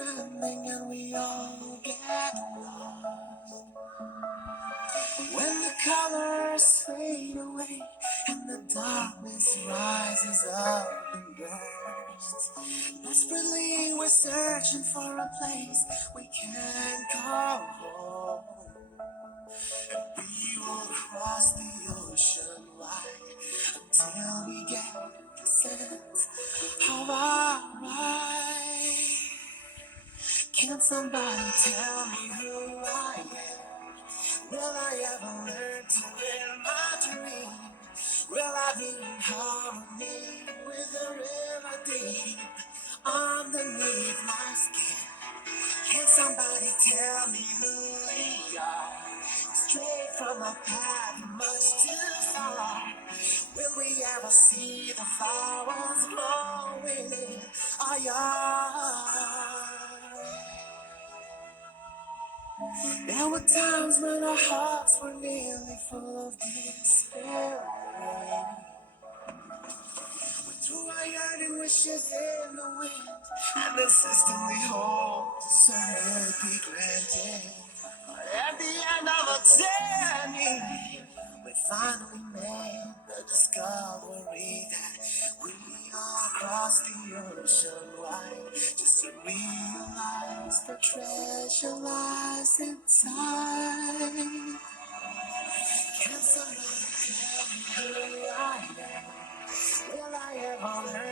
trembling and we all get lost. When the colors fade away and the darkness rises up and bursts, desperately we're searching for a place we can call home. And we will cross the ocean wide until we get the sense of our right. Can somebody tell me who I am? Will I ever learn to live my dream? Will I be in harmony with the river deep underneath my skin? Can somebody tell me who we are? Straight from a path much too far. Will we ever see the flowers growing in our yard? There were times when our hearts were nearly full of despair. We threw our yearning wishes in the wind and insistently hoped so may be granted. But at the end of a journey, we finally made the discovery that we all crossed the ocean wide just to realize the treasure lies inside. Can somebody tell me who I am? Will I ever learn?